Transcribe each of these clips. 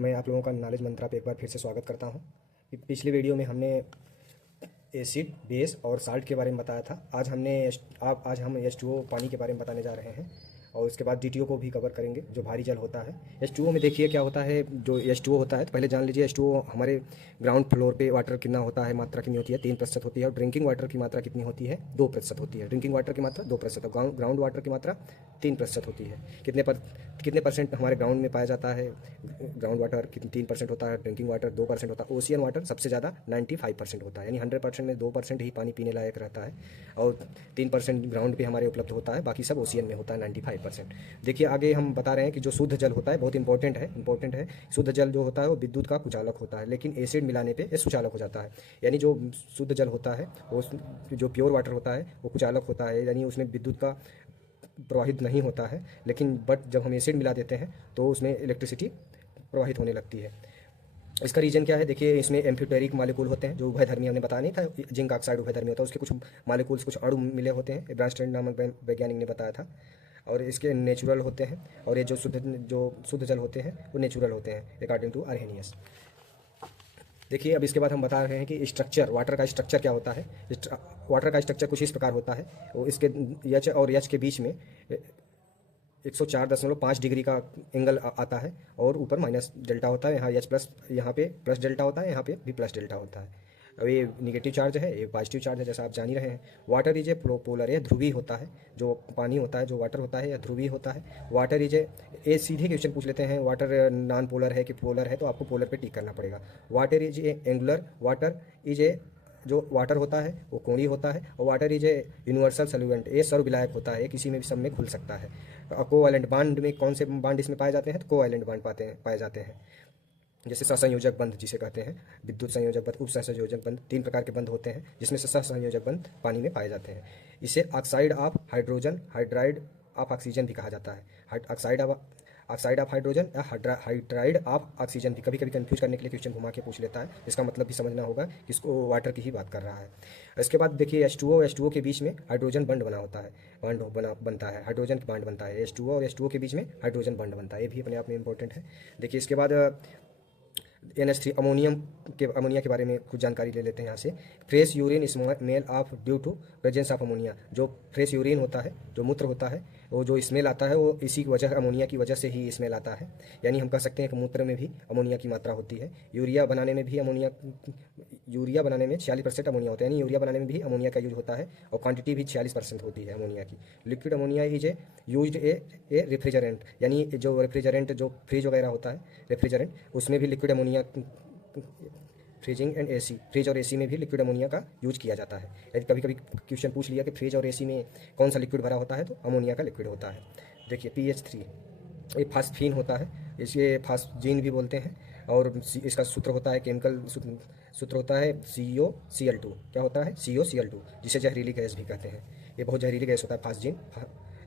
मैं आप लोगों का नॉलेज मंत्रा पे एक बार फिर से स्वागत करता हूँ। पिछले वीडियो में हमने एसिड, बेस और साल्ट के बारे में बताया था। आज हम H2O पानी के बारे में बताने जा रहे हैं और उसके बाद DTO को भी कवर करेंगे जो भारी जल होता है। H2O में देखिए क्या होता है। जो H2O होता है तो पहले जान लीजिए H2O हमारे ग्राउंड फ्लोर पे वाटर कितना होता है, मात्रा कितनी होती है, 3% होती है। और ड्रिंकिंग वाटर की मात्रा कितनी होती है, 2% होती है। ड्रिंकिंग वाटर की मात्रा 2% और ग्राउंड वाटर की मात्रा 3% होती है। कितने परसेंट हमारे ग्राउंड में पाया जाता है? ग्राउंड वाटर 3% होता है, ड्रिंकिंग वाटर 2% होता है, ओशियन वाटर सबसे ज़्यादा 95% होता है। यानी 100% में 2% ही पानी पीने लायक रहता है और 3% ग्राउंड पे हमारे उपलब्ध होता है, बाकी सब ओशियन में होता है 95%। देखिए आगे हम बता रहे हैं कि जो शुद्ध जल होता है बहुत इंपॉर्टेंट है। शुद्ध जल जो होता है वो विद्युत का कुचालक होता है, लेकिन एसिड मिलाने पे ये सुचालक हो जाता है। यानी जो शुद्ध जल होता है वो जो प्योर वाटर होता है वो कुचालक होता है, यानी उसमें विद्युत का प्रवाहित नहीं होता है। लेकिन बट जब हम एसिड मिला देते हैं तो उसमें इलेक्ट्रिसिटी प्रवाहित होने लगती है। इसका रीजन क्या है? देखिए इसमें एम्फीटेरिक मॉलिक्यूल होते हैं जो उभयधर्मी, हमने बताया नहीं था, जिंक ऑक्साइड उभयधर्मी होता है। उसके कुछ मॉलिक्यूल्स, कुछ अणु मिले होते हैं, ब्रांस्टन नामक वैज्ञानिक ने बताया था। और इसके नेचुरल होते हैं और ये जो शुद्ध जल होते हैं वो नेचुरल होते हैं अकॉर्डिंग टू आर्हेनियस। देखिए अब इसके बाद हम बता रहे हैं कि स्ट्रक्चर, वाटर का स्ट्रक्चर क्या होता है। वाटर का स्ट्रक्चर कुछ इस प्रकार होता है। वो इसके एच और एच के बीच में 104.5 डिग्री का एंगल आता है और ऊपर माइनस डेल्टा होता है। यहाँ एच प्लस, यहाँ पे प्लस डेल्टा होता है, यहाँ पे भी प्लस डेल्टा होता है। अब ये निगेटिव चार्ज है, ये पॉजिटिव चार्ज है, जैसा आप जान ही रहे हैं। वाटर इज ए पोलर, ये ध्रुवीय होता है। जो पानी होता है, जो वाटर होता है, यह ध्रुवीय होता है। वाटर इज ए सीधे क्वेश्चन पूछ लेते हैं, वाटर नॉन पोलर है कि पोलर है, तो आपको पोलर पे टिक करना पड़ेगा। Water is a angular, water is a, जो वाटर होता है वो कोणीय होता है। और water is a universal solvent, ये सर्व विलायक होता है, किसी में भी सब में घुल सकता है। कोवैलेंट बांड में कौन से बांड इसमें पाए जाते हैं? तो कोवैलेंट बांड पाए जाते हैं, जैसे सहसंयोजक बंध जिसे कहते हैं, विद्युत संयोजक बंध, उप सहसंयोजक बंध, 3 प्रकार के बंध होते हैं जिसमें से सहसंयोजक बंध पानी में पाए जाते हैं। इसे oxide of hydrogen, hydride of oxygen भी कहा जाता है। ऑक्साइड ऑफ हाइड्रोजन या हाइड्राइड ऑफ ऑक्सीजन भी कभी कभी कंफ्यूज करने के लिए क्वेश्चन घुमा के पूछ लेता है। इसका मतलब भी समझना होगा कि इसको वाटर की ही बात कर रहा है। इसके बाद देखिए H2O के बीच में हाइड्रोजन बंड बना होता है, बनता है, हाइड्रोजन बॉन्ड बनता है। H2O और H2O के बीच में हाइड्रोजन बंड बनता है, ये भी अपने आप में इंपॉर्टेंट है। देखिए इसके बाद NH3 अमोनिया के बारे में कुछ जानकारी ले लेते हैं यहाँ से। Fresh urine smell of due to presence of ammonia, जो फ्रेश यूरिन होता है, जो मूत्र होता है, वो जो स्मेल आता है वो इसी की वजह, अमोनिया की वजह से ही स्मेल आता है। यानी हम कह सकते हैं कि मूत्र में भी अमोनिया की मात्रा होती है। यूरिया बनाने में 46% अमोनिया होता है, यानी यूरिया बनाने में भी अमोनिया का यूज होता है और क्वांटिटी भी 46% होती है अमोनिया की। Liquid ammonia is used A refrigerant, यानी जो रेफ्रिजरेंट, जो फ्रिज वगैरह होता है रेफ्रिजरेंट, उसमें भी लिक्विड अमोनिया, फ्रिज और एसी में भी लिक्विड अमोनिया का यूज किया जाता है। यदि कभी कभी क्वेश्चन पूछ लिया कि फ्रिज और एसी में कौन सा लिक्विड भरा होता है, तो अमोनिया का लिक्विड होता है। देखिए PH3 ये फास्फीन होता है, इसे फास्जीन भी बोलते हैं। और इसका सूत्र होता है, केमिकल सूत्र होता है COCl2। क्या होता है? COCl2, जिसे जहरीली गैस भी कहते हैं। ये बहुत जहरीली गैस होता है, फास्जीन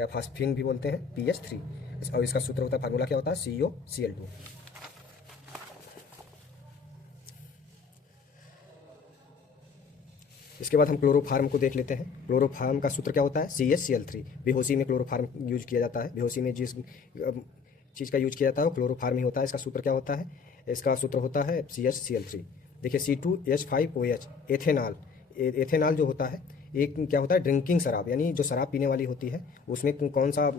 या फास्फीन भी बोलते हैं, PH3। और इसका सूत्र होता है, फार्मूला क्या होता है? COCl2। इसके बाद हम क्लोरोफार्म को देख लेते हैं। क्लोरोफार्म का सूत्र क्या होता है? CHCl3। बेहोशी में क्लोरोफार्म यूज किया जाता है, बेहोशी में जिस चीज़ का यूज किया जाता है वो क्लोरोफार्म ही होता है। इसका सूत्र क्या होता है? इसका सूत्र होता है CHCl3। देखिए C2H5OH, एथेनॉल। एथेनॉल जो होता है एक क्या होता है? ड्रिंकिंग शराब, यानी जो शराब पीने वाली होती है उसमें कौन सा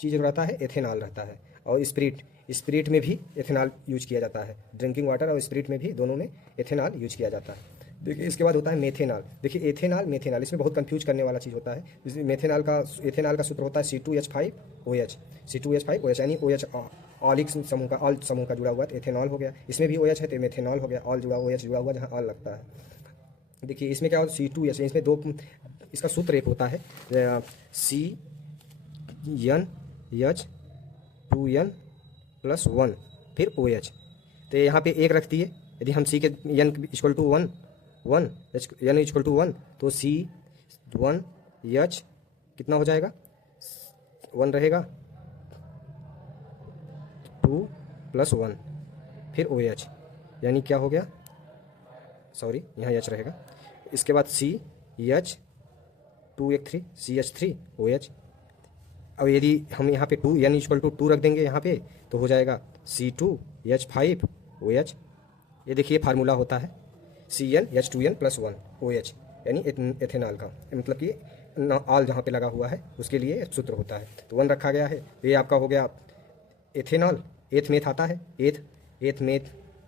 चीज़ रहता है? एथेनॉल रहता है। और स्प्रिट में भी एथेनॉल यूज किया जाता है। ड्रिंकिंग वाटर और स्प्रिट में भी, दोनों में एथेनॉल यूज किया जाता है। देखिए इसके बाद होता है मेथेनॉल। देखिए एथेनॉल, मेथेनॉल, इसमें बहुत कंफ्यूज करने वाला चीज़ होता है। एथेनॉल का सूत्र होता है C2H5OH, यानी OH ऑलिक समूह का, ऑल समूह का जुड़ा हुआ है, एथेनॉल हो गया। इसमें भी OH है तो मेथेनॉल हो गया, ऑल जुड़ा, OH जुड़ा हुआ जहाँ ऑल लगता है। देखिए इसमें क्या होता है? C2H, इसमें दो, इसका सूत्र एक होता है CnH2n+1 फिर OH। तो यहाँ पे एक रखती है, यदि हम C के n equal to 1 n equal to 1 तो C1H कितना हो जाएगा? 1 रहेगा, 2+1 फिर OH, यानी क्या हो गया? सॉरी, यहाँ H रहेगा। इसके बाद CH2 एक 3 CH3OH, और यदि हम यहाँ पे 2 रख देंगे यहाँ पे, तो हो जाएगा C2H5OH। ये देखिए फार्मूला होता है CnH2n+1 OH, यानी एथेनॉल का, मतलब कि आल जहाँ पे लगा हुआ है उसके लिए सूत्र होता है। तो 1 रखा गया है। तो ये आपका हो गया एथेनॉल। एथ मेथ आता है, eth meth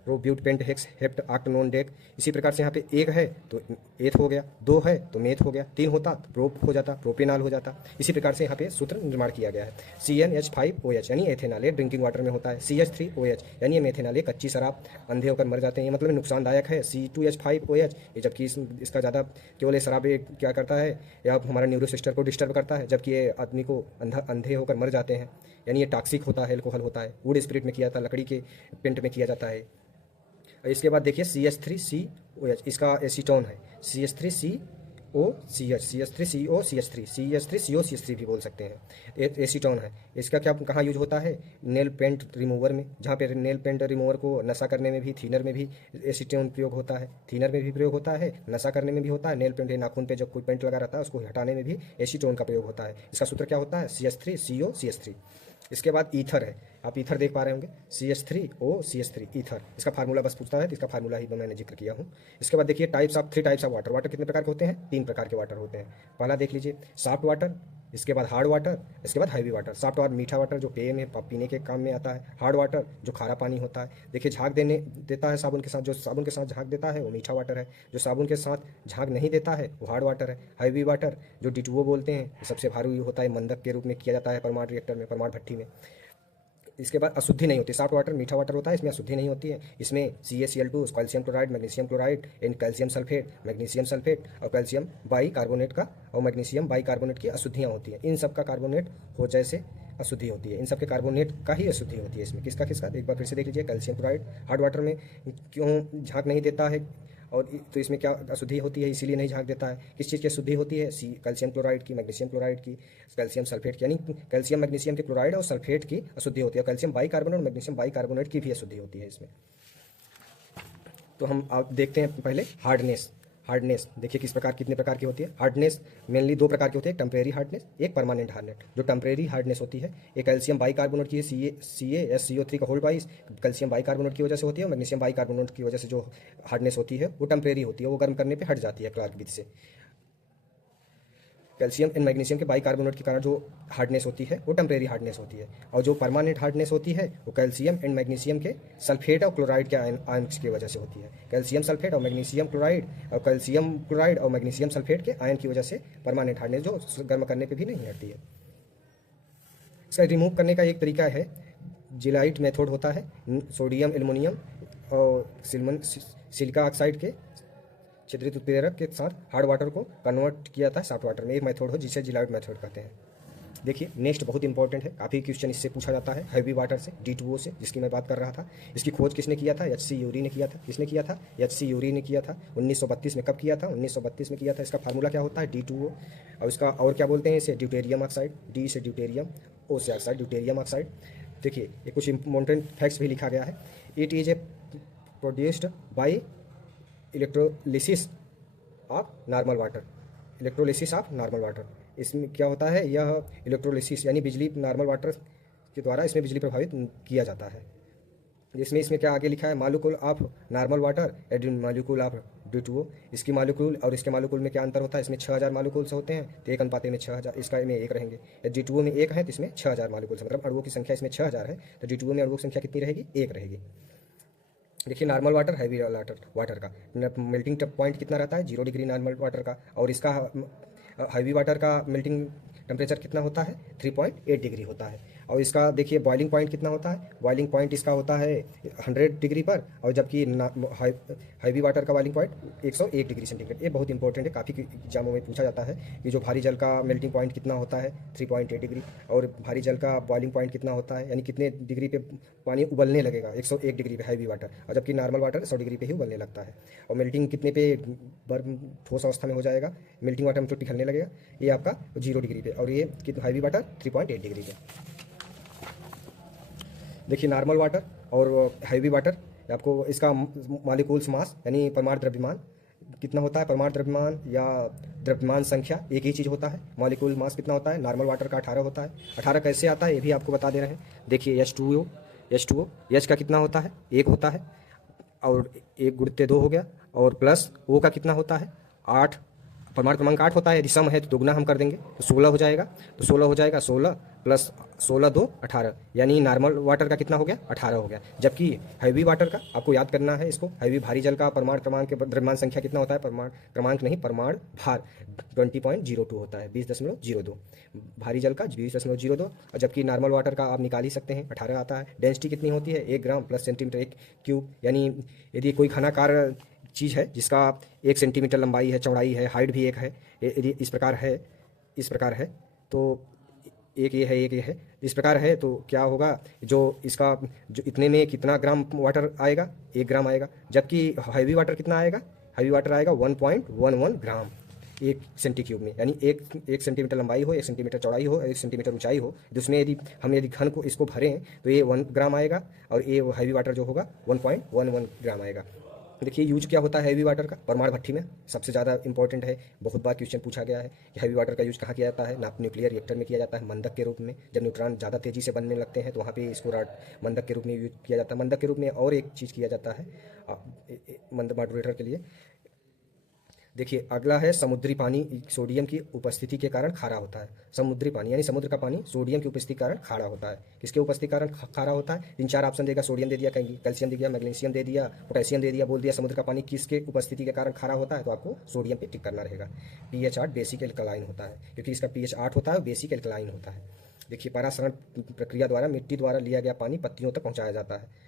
prop but pent hex hept oct non dec. इसी प्रकार से यहाँ पे 1 है तो एथ हो गया, 2 है तो मेथ हो गया, 3 होता तो प्रोप हो जाता, प्रोपेनॉल हो जाता। इसी प्रकार से यहाँ पे सूत्र निर्माण किया गया है। CnH5OH यानी एथेनॉल, ये ड्रिंकिंग वाटर में होता है। CH3OH यानी ये मेथेनॉल, ये कच्ची शराब, अंधे होकर मर जाते हैं, ये मतलब नुकसानदायक है। C2H5OH ये जबकि इसका ज़्यादा केवल ये शराब क्या करता है, या हमारा न्यूरो सिस्टम को डिस्टर्ब करता है, जबकि ये आदमी को अंधे होकर मर जाते हैं, यानी ये टॉक्सिक होता है, एल्कोहल होता है। वुड स्पिरिट में किया था, लकड़ी के पेंट में किया जाता है। इसके बाद देखिए CH3COH, इसका एसीटोन है CH3COCH3 भी बोल सकते हैं, एसीटोन है। इसका क्या कहाँ यूज होता है, नेल पेंट रिमूवर में, जहाँ पे नेल पेंट रिमूवर को नशा करने में भी, थीनर में भी एसीटोन प्रयोग होता है, थीनर में भी प्रयोग होता है, नशा करने में भी होता है। नेल पेंट नाखून पे जब कोई पेंट लगा रहता है उसको हटाने में भी एसीटोन का प्रयोग होता है। इसका सूत्र क्या होता है, CH3COCH3। इसके बाद ईथर है, आप ईथर देख पा रहे होंगे, CH3OCH3 ईथर। इसका फार्मूला बस पूछता है तो इसका फार्मूला ही मैंने जिक्र किया हूँ। इसके बाद देखिए three types of water. Water कितने प्रकार के होते हैं, 3 प्रकार के वाटर होते हैं। पहला देख लीजिए सॉफ्ट वाटर, इसके बाद हार्ड वाटर, इसके बाद हैवी वाटर। सॉफ्ट वाटर मीठा वाटर जो पेय में पीने के काम में आता है। हार्ड वाटर जो खारा पानी होता है, देखिए झाग देता है साबुन के साथ, जो साबुन के साथ झाग देता है वो मीठा वाटर है, जो साबुन के साथ झाग नहीं देता है वो हार्ड वाटर है। हैवी वाटर जो D2O बोलते हैं, सबसे भारी होता है, मंदक के रूप में किया जाता है परमाणु रिएक्टर में, परमाणु भट्टी में। इसके बाद अशुद्धि नहीं होती, सॉफ्ट वाटर मीठा वाटर होता है, इसमें अशुद्धि नहीं होती है। इसमें CaCl2 calcium chloride, magnesium chloride, and calcium sulphate, magnesium sulphate और कैल्शियम बाइकार्बोनेट का और मैग्नीशियम बाइकार्बोनेट की अशुद्धियाँ होती हैं। इन सब का कार्बोनेट हो जैसे अशुद्धि होती है, इन सब के कार्बोनेट का ही अशुद्धि होती है। इसमें किसका किसका, एक बार फिर से देख लीजिए। कैल्शियम क्लोराइड हार्ड वाटर में क्यों झाग नहीं देता है, और तो इसमें क्या अशुद्धि होती है, इसीलिए नहीं झाग देता है। किस चीज़ की अशुद्धि होती है, कैल्शियम क्लोराइड की, मैग्नीशियम क्लोराइड की, कैल्शियम सल्फेट की, यानी कैल्शियम मैग्नीशियम के क्लोराइड और सल्फेट की अशुद्धि होती है। कैल्शियम बाइकार्बोनेट और मैग्नीशियम बाइकार्बोनेट की भी अशुद्धि होती है इसमें। तो हम आप देखते हैं पहले हार्डनेस देखिए किस प्रकार, कितने प्रकार की होती है। हार्डनेस मेनली 2 प्रकार की होती है, टेम्परेरी हार्डनेस, एक परमानेंट हार्डनेस। जो टेम्परेरी हार्डनेस होती है ये कैल्शियम बाइकार्बोनेट की CaSCO3 का होल 22 कैल्शियम बाइकार्बोनेट की वजह से होती है, और मैग्नीशियम बाइकार्बोनेट की वजह से जो हार्डनेस होती है वो टेम्परेरी होती है, वो गर्म करने पर हट जाती है क्लार्क ब्रिज से। कैल्शियम एंड मैग्नीशियम के बाइकार्बोनेट के कारण जो हार्डनेस होती है वो टेम्परेरी हार्डनेस होती है, और जो परमानेंट हार्डनेस होती है वो कैल्शियम एंड मैग्नीशियम के सल्फेट और क्लोराइड के आयन्स की वजह से होती है। कैल्शियम सल्फेट और मैग्नीशियम क्लोराइड, और कैल्शियम क्लोराइड और मैग्नीशियम सल्फेट के आयन की वजह से परमानेंट हार्डनेस जो गर्म करने पर भी नहीं हटती है। इसका रिमूव करने का एक तरीका है, जिलाइट मेथड होता है। सोडियम एल्युमिनियम और सिलिका ऑक्साइड के छिद्रित उत्प्रेरक के साथ हार्ड वाटर को कन्वर्ट किया था सॉफ्ट वाटर में, एक मेथड हो जिसे जिलाइट मेथड कहते हैं। देखिए नेक्स्ट बहुत इंपॉर्टेंट है, काफ़ी क्वेश्चन इससे पूछा जाता है, हैवी वाटर से, D2O से, जिसकी मैं बात कर रहा था। इसकी खोज किसने किया था, HC यूरी ने किया था। किसने किया था, HC यूरी ने किया था 1932 में। कब किया था, 1932 में किया था। इसका फार्मूला क्या होता है, D2O, और इसका और क्या बोलते हैं इसे, ड्यूटेरियम ऑक्साइड, D से ड्यूटेरियम, O से ऑक्साइड, ड्यूटेरियम ऑक्साइड। देखिए ये कुछ इंपॉर्टेंट फैक्ट्स भी लिखा गया है। It is a produced by electrolysis of normal water, electrolysis of normal water. इसमें क्या होता है, यह इलेक्ट्रोलिसिस यानी बिजली नॉर्मल वाटर के द्वारा इसमें बिजली प्रभावित किया जाता है। इसमें क्या आगे लिखा है, molecule of normal water and molecule of D2O। इसकी मालिक्यूल और इसके मालिक्यूल में क्या अंतर होता है, इसमें 6000 मालिक्यूल्स होते हैं, तो 1 अनुपात में 6000, इसका में 1 रहेंगे। D2O में 1 है तो इसमें 6000 मालिक्यूल्स, मतलब अणुओं की संख्या इसमें 6000 है, तो D2O में अणुओं की संख्या कितनी रहेगी, 1 रहेगी। देखिए नॉर्मल वाटर, हैवी वाटर का मेल्टिंग पॉइंट कितना रहता है, 0 डिग्री नॉर्मल वाटर का, और इसका हैवी वाटर का मेल्टिंग टेम्परेचर कितना होता है, 3.8 डिग्री होता है। और इसका देखिए बॉइलिंग पॉइंट कितना होता है, बॉइलिंग पॉइंट इसका होता है 100 डिग्री पर, और जबकि हैवी वाटर का बॉइलिंग पॉइंट 101 डिग्री सेंटीग्रेड। ये बहुत इंपॉर्टेंट है, काफ़ी एग्जामों में पूछा जाता है कि जो भारी जल का मेल्टिंग पॉइंट कितना होता है, 3.8 डिग्री, और भारी जल का बॉइलिंग पॉइंट कितना होता है, यानी कितने डिग्री पे पानी उबलने लगेगा, 101 डिग्री पे हैवी वाटर, और जबकि नॉर्मल वाटर 100 डिग्री पे ही उबलने लगता है। और मेल्टिंग कितने पे बर्फ ठोस अवस्था में हो जाएगा, मेल्टिंग वाटर में तो पिघलने लगेगा, ये आपका 0 डिग्री पे, और ये हैवी वाटर 3.8 डिग्री पे। देखिए नॉर्मल वाटर और हैवी वाटर, आपको इसका मॉलिक्यूल्स मास यानी परमाणु द्रव्यमान कितना होता है, परमाणु द्रव्यमान या द्रव्यमान संख्या एक ही चीज़ होता है। मॉलिक्यूल मास कितना होता है, नॉर्मल वाटर का 18 होता है। 18 कैसे आता है ये भी आपको बता दे रहे हैं। देखिए H2O H का कितना होता है, 1 होता है, और 1 गुणित 2 हो गया, और प्लस O का कितना होता है, 8। परमाणु क्रमांक 8 होता है, यदि सम है तो दोगुना हम कर देंगे तो 16 हो जाएगा। तो 16 हो जाएगा, 16 प्लस 16 2 18, यानी नॉर्मल वाटर का कितना हो गया, 18 हो गया। जबकि हैवी वाटर का आपको याद करना है इसको, हैवी भारी जल का परमाणु क्रमांक के द्रव्यमान संख्या कितना होता है, परमाणु क्रमांक नहीं, परमाणु भार 20.02 होता है, 20.02। भारी जल का 20.02, और जबकि नॉर्मल वाटर का आप निकाल ही सकते हैं, 18 आता है। डेंसिटी कितनी होती है, 1 ग्राम प्लस सेंटीमीटर एक क्यूब, यानी यदि कोई घनाकार चीज़ है जिसका 1 सेंटीमीटर लंबाई है, चौड़ाई है, हाइट भी 1 है, यदि इस प्रकार है तो एक ये है, एक ये है, इस प्रकार है तो क्या होगा, जो इसका जो इतने में कितना ग्राम वाटर आएगा, 1 ग्राम आएगा। जबकि हैवी वाटर कितना आएगा, हैवी वाटर आएगा 1.11 ग्राम 1 सेंटी क्यूब में, यानी एक सेंटीमीटर लंबाई हो, 1 सेंटीमीटर चौड़ाई हो, 1 सेंटीमीटर ऊंचाई हो, तो उसमें यदि घन को इसको भरें तो ये 1 ग्राम आएगा, और ये हैवी वाटर जो होगा 1.11 ग्राम आएगा। देखिए यूज क्या होता है हैवी वाटर का, परमाणु भट्ठी में सबसे ज़्यादा इंपॉर्टेंट है। बहुत बार क्वेश्चन पूछा गया है कि हैवी वाटर का यूज कहाँ किया जाता है, न्यूक्लियर रिएक्टर में किया जाता है, मंदक के रूप में। जब न्यूट्रॉन ज़्यादा तेज़ी से बनने लगते हैं तो वहाँ पे इसको मंदक के रूप में यूज किया जाता है। मंदक के रूप में और एक चीज़ किया जाता है मॉडरेटर के लिए। देखिए अगला है समुद्री पानी सोडियम की उपस्थिति के कारण खारा होता है। समुद्री पानी यानी समुद्र का पानी सोडियम की उपस्थिति के कारण खारा होता है। किसके उपस्थिति के कारण खारा होता है, 3-4 ऑप्शन देगा, सोडियम दे दिया, कैल्शियम दे दिया, मैग्नीशियम दे दिया, पोटेशियम दे दिया, बोल दिया समुद्र का पानी किसके उपस्थिति के कारण खारा होता है, तो आपको सोडियम पे टिक करना रहेगा। pH 8 बेसिक एल्कलाइन होता है, क्योंकि इसका pH 8 होता है, बेसिक एल्कलाइन होता है। देखिए परासरण प्रक्रिया द्वारा मिट्टी द्वारा लिया गया पानी पत्तियों तक पहुँचाया जाता है।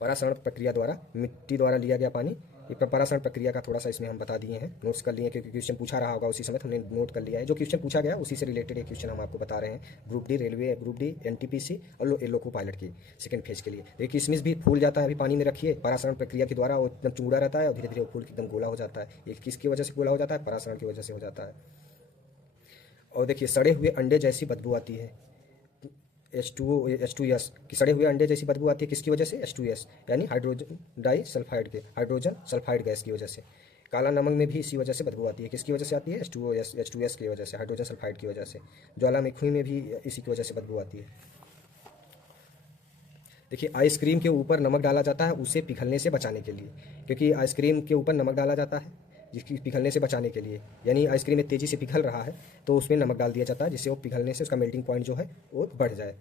परासरण प्रक्रिया द्वारा मिट्टी द्वारा लिया गया पानी, ये परासरण प्रक्रिया का थोड़ा सा इसमें हम बता दिए हैं, नोट्स कर लिए, क्योंकि क्वेश्चन पूछा रहा होगा उसी समय हमने नोट कर लिया है। जो क्वेश्चन पूछा गया उसी से रिलेटेड एक क्वेश्चन हम आपको बता रहे हैं। Group D railway, group D NTPC और लोको पायलट की सेकंड फेज के लिए। देखिए किशमिश भी फूल जाता है, अभी पानी में रखिए, परासरण प्रक्रिया के द्वारा वो एकदम चूड़ा रहता है और धीरे धीरे वो फूल एकदम गोला हो जाता है। ये किसकी वजह से गोला हो जाता है, परासरण की वजह से हो जाता है। और देखिए सड़े हुए अंडे जैसी बदबू आती है, H2S की सड़े हुए अंडे जैसी बदबू आती है, किसकी वजह से, H2S यानी हाइड्रोजन डाई सल्फाइड के, हाइड्रोजन सल्फाइड गैस की वजह से। काला नमक में भी इसी वजह से बदबू आती है, किसकी वजह से आती है, H2S की वजह से, हाइड्रोजन सल्फाइड की वजह से। ज्वालामुखी में भी इसी की वजह से बदबू आती है। देखिए आइसक्रीम के ऊपर नमक डाला जाता है उसे पिघलने से बचाने के लिए, क्योंकि आइसक्रीम के ऊपर नमक डाला जाता है जिसकी पिघलने से बचाने के लिए, यानी आइसक्रीम में तेज़ी से पिघल रहा है तो उसमें नमक डाल दिया जाता है, जिससे वो पिघलने से उसका मेल्टिंग पॉइंट जो है वो बढ़ जाए।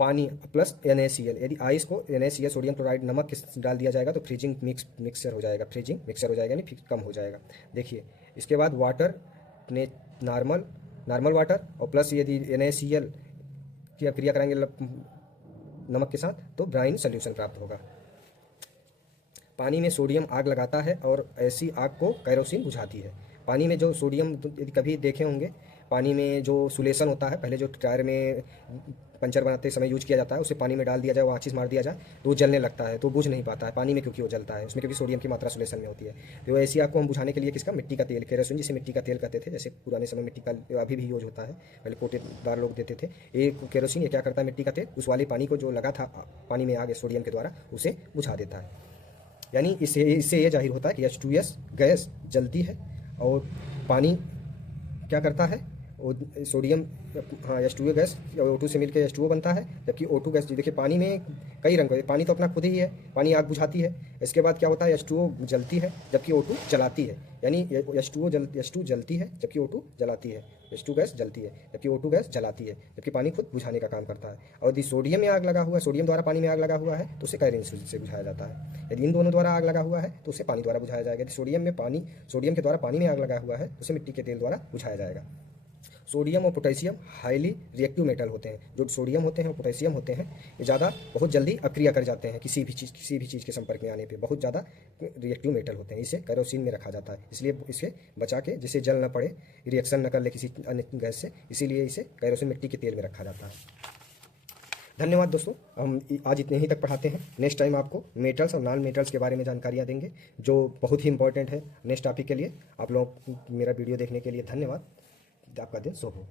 पानी प्लस NaCl, यदि आइस को NaCl सोडियम क्लोराइड नमक डाल दिया जाएगा तो फ्रीजिंग मिक्सचर हो जाएगा, फ्रीजिंग मिक्सचर हो जाएगा, यानी कम हो जाएगा। देखिए इसके बाद वाटर ने नॉर्मल वाटर और प्लस यदि NaCl की क्रिया कराएंगे नमक के साथ तो ब्राइन सोल्यूशन प्राप्त होगा। पानी में सोडियम आग लगाता है और ऐसी आग को कैरोसिन बुझाती है। पानी में जो सोडियम, यदि कभी देखे होंगे पानी में जो सुलेशन होता है, पहले जो टायर में पंचर बनाते समय यूज किया जाता है, उसे पानी में डाल दिया जाए, माचिस मार दिया जाए तो वो जलने लगता है, तो बुझ नहीं पाता है पानी में, क्योंकि वो जलता है उसमें, क्योंकि सोडियम की मात्रा सुलेशन में होती है। तो ऐसी आग को हम बुझाने के लिए किसका, मिट्टी का तेल, केरोसिन जिसे मिट्टी का तेल कहते थे, जैसे पुराने समय मिट्टी का अभी भी यूज होता है, पहले कोटेदार लोग देते थे। ये केरोसिन ये क्या करता है, मिट्टी का तेल उस वाले पानी को जो लगा था पानी में आगे सोडियम के द्वारा उसे बुझा देता है। यानी इससे ये जाहिर होता है कि H2S गैस जलती है और पानी क्या करता है, सोडियम, हाँ H2O गैस O2 से मिलकर H2O बनता है, जबकि O2 गैस, देखिए पानी में कई रंग है, पानी तो अपना खुद ही है, पानी आग बुझाती है। इसके बाद क्या होता है, H2O जलती है जबकि O2 जलाती है, यानी H2 जलती है जबकि O2 जलाती है, H2 गैस जलती है जबकि O2 गैस जलाती है, जबकि पानी खुद बुझाने का काम करता है। और यदि सोडियम में आग लगा हुआ है, सोडियम द्वारा पानी में आग लगा हुआ है तो उसे कैरोसिन से बुझाया जाता है। यदि इन दोनों द्वारा आग लगा हुआ है तो उसे पानी द्वारा बुझाया जाएगा। यदि सोडियम के द्वारा पानी में आग लगा हुआ है तो उसे मिट्टी के तेल द्वारा बुझाया जाएगा। सोडियम और पोटेशियम हाईली रिएक्टिव मेटल होते हैं। जो सोडियम होते हैं और पोटेशियम होते हैं ये बहुत जल्दी अक्रिया कर जाते हैं, किसी भी चीज़ के संपर्क में आने पे बहुत ज़्यादा रिएक्टिव मेटल होते हैं। इसे कैरोसिन में रखा जाता है, इसलिए इसे बचा के जिससे जल न पड़े, रिएक्शन न कर ले किसी अन्य गैस से, इसीलिए इसे कैरोसिन मिट्टी के तेल में रखा जाता है। धन्यवाद दोस्तों, हम आज इतने ही तक पढ़ाते हैं। नेक्स्ट टाइम आपको मेटल्स और नॉन मेटल्स के बारे में जानकारियाँ देंगे जो बहुत ही इंपॉर्टेंट है नेक्स्ट टॉपिक के लिए। आप लोग मेरा वीडियो देखने के लिए धन्यवाद। आपका दिन शुभ हो।